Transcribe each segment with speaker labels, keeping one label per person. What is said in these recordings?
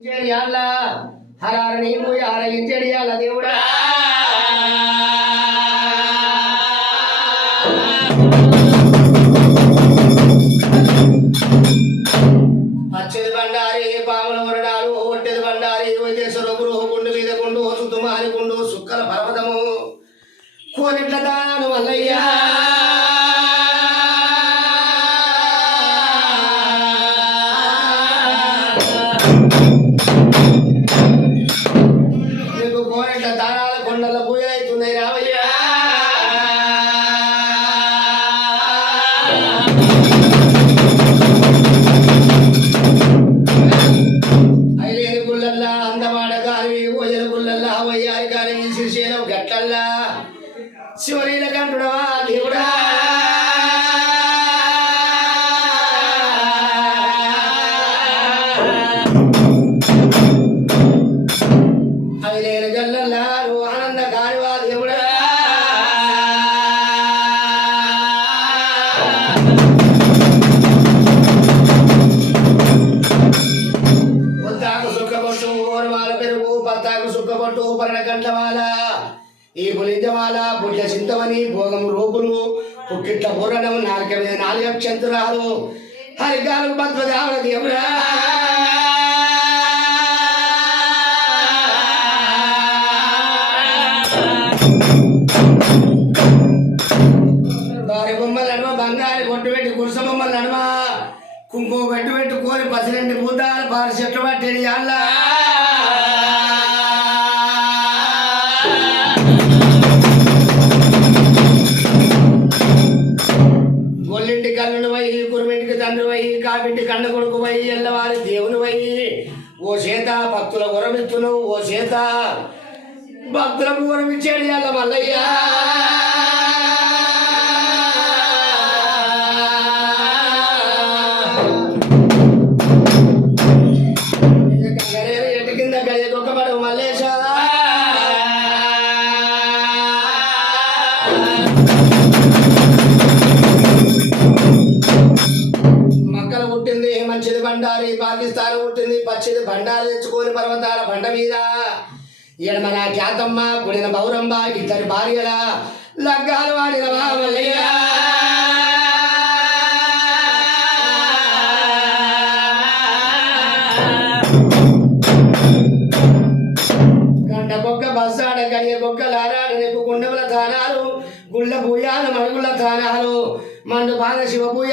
Speaker 1: చెడియాల హరార నీవు ఆరగించెడియాల దేవుడా. పచ్చది బండారి పాముల మురడాలు ఒట్టెది బండారి వైద్యేశ్వర గురు గుండు మీద గుండు సుతుమాని గుండు సుక్కల పర్వతము. కోరిట్ల దానాలు మల్లయ్యా. పులింజమాల పుట్ల చింతమని భోగం రోగులు. పుట్టిట్ల పూరణం నాలుక మీద నాలుగు అక్షంతురాలు. హరికాలం పద్మదావన దేవుడా. భార్య బొమ్మల నడుమ బంగారు కొట్టు పెట్టి కురుస బొమ్మల నడుమ కుంకుమ పెట్టు పెట్టుకొని పసిరెండు పూతాలు పారి చెట్లు పట్టేది అల్లా కురుమింటికి తండ్రి పోయి కాపింటి కన్న కొడుకు పోయి ఎల్లవారి దేవుని పోయి ఓ చేత భక్తుల గురమిత్తును ఓ చేత భక్తులకు గురమిచ్చాడు ఎల్ల మల్లయ్యా బండాలు తెచ్చుకొని పర్వతాల బండ మీద. ఎడమన ఖ్యాతమ్మ గుడిన బౌరమ్మ ఇద్దరి భార్యల లగ్గాలు వాడిన మల్లయ్య తానాలు గుళ్ళ భూయాలు మడుగుల తానాలు మండు బాధ శివ పూయ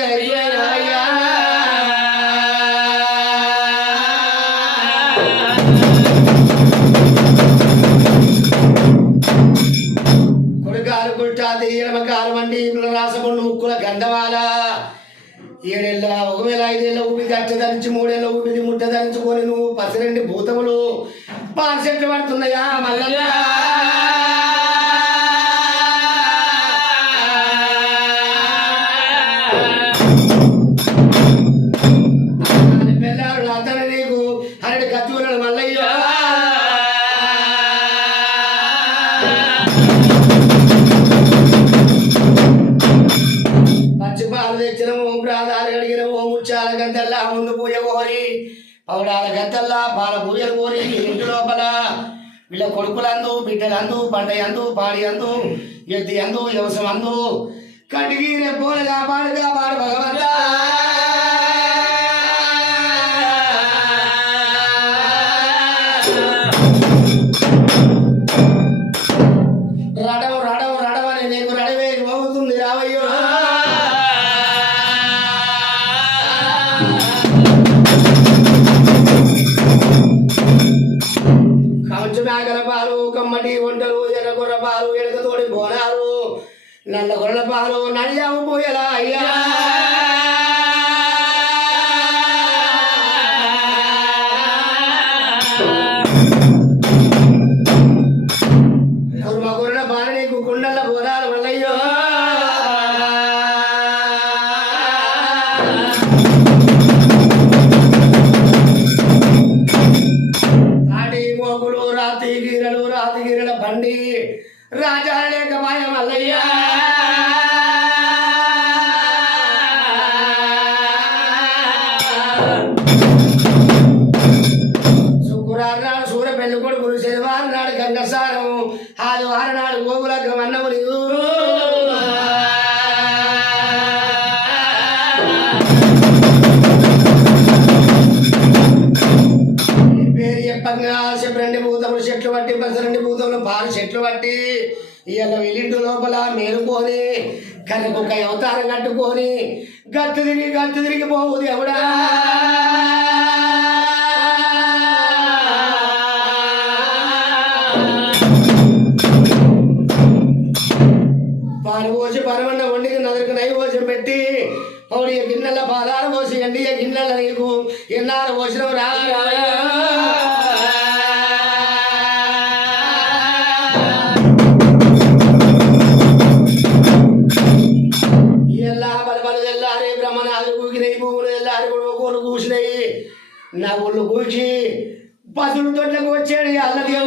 Speaker 1: రాసకొండు ముక్కుల గంధమాల ఏడేళ్ళ ఒకవేళ ఐదేళ్ళ ఊపిది అట్ట ధరించి మూడేళ్ళ ఊపిది ముట్ట ధరించుకొని నువ్వు పసిరెండి భూతములు. పార్సెట్లు పడుతున్నాయా మల్లయ్యా ముందు పూజ కోరి పౌడాల గంటల్లా పాల పూజలు కోరి ఇంటి లోపల వీళ్ళ కొడుకులందు బిడ్డలందు పండయందు పాడి అందు ఎద్ది అందు వ్యవసాయం అందు కటికి రెప్పోలుగా పాడుగా పాడు భగవంతా. పోయి బోనాలు నల్ల గొర్రెల పాలు నల్లాము పోయలా అయ్యా. కుర్మ గొర్రెల పాలు నీకు కుండల బోనాలు వల్లయ్యో. రాజా లేక మాయ మల్లయ్యా. పెళ్ళి కొడుకులు శనివారం నాడు గంగసారం ఆదివారం నాడు గోగులకు అన్నములు. పాలు చెట్లు పట్టి ఇవాళ వెళ్ళింటి లోపల మేలుకొని కనుక అవతారం కట్టుకొని గట్టు తిరిగి గట్టు తిరిగి పోవు దేవుడా పాలు పోసి పరమన్న వండికి నదులకు నైవేద్యం పెట్టి పౌడి గిన్నెల పాదాలు పోసి ఎండి గిన్నెల నీకు ఎన్నాళ్ళు పోసిన రా বলছি উপাস অনুতরটা করছেন এই আল্লাহ দিয়ে